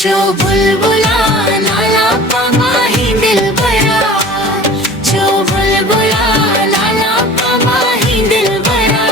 जो बुलबुला नाला पमाही दिल भरा, जो बुलबुला नाला पमाही दिल भरा।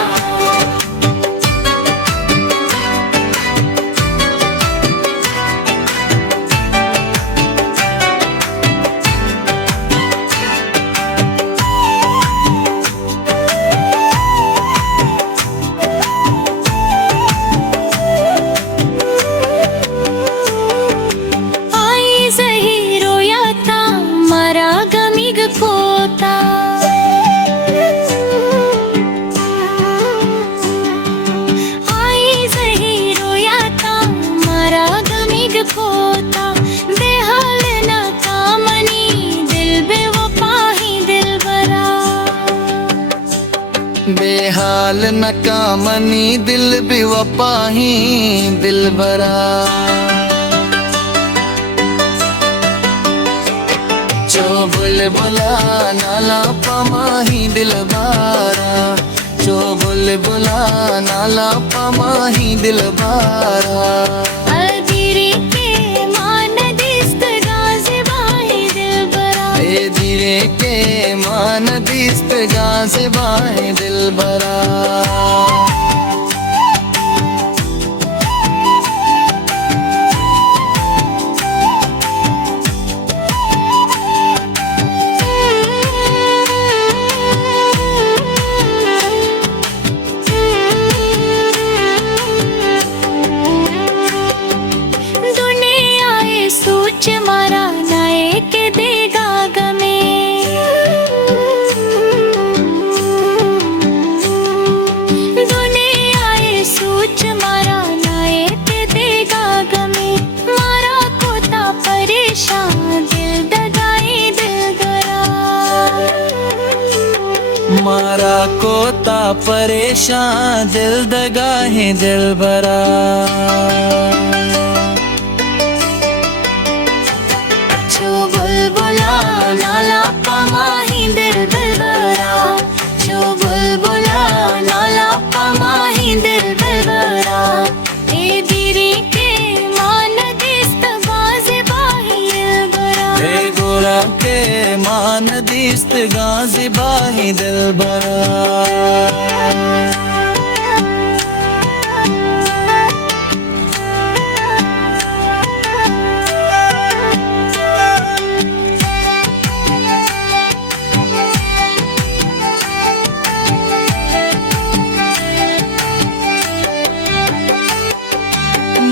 पोता आई जही रोया था मारा गमीग पोता, बेहाल न कामनी दिल बेवफाही दिल भरा, बेहाल न कामनी दिल बेवफाही दिल भरा। जो बुलबुला नाला पमाही दिल बारा, जो बुलबुला नाला पमाही दिल बारा। अधीरे के मान दिस्त गाज़े बाही दिल भरा, धीरे के मान दिस्त गाज़े बाही दिल भरा। सोच मारा नाए के देगा गमे, दुनिया आए सोच मारा नाए के देगा गमे। मारा कोता परेशान दिल दगाए दिल गरा, मारा कोता परेशान दिल दगाहे दिल भरा। जो बुलबुला नाला पमाही दिल भरा, जो बुलबुला नाला पमाही दिल भरा। ए धीरे के मान दिस्त गाज़े बाही दिल भरा, ए गोरा के मान दिस्त गाज़े बाही दिल भरा।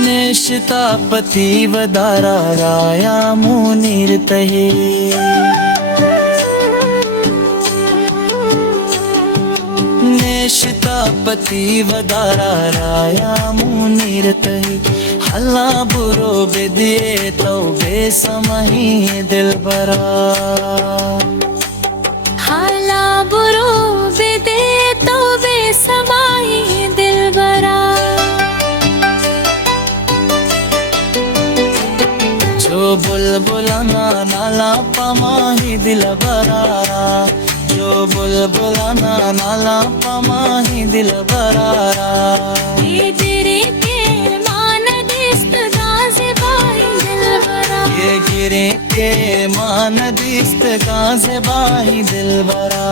नेशतापति वदारा राया मुनीर तहे, नेशतापति वदारा राया मुनीर तहे। हल्ला बुरो बेदिए तो बेसमही दिल भरा, हाला बुरो बेदे तो बेसमाही दिल भरा। जो बुलबुला नाला पमाही दिल भरा, जो बुलबुला नाला पमाही दिल भरा। ये तेरे के मान दिस्त गाज़े बाही दिल भरा, ये गिरे के मान दिस्त गाज़े बाही दिल भरा।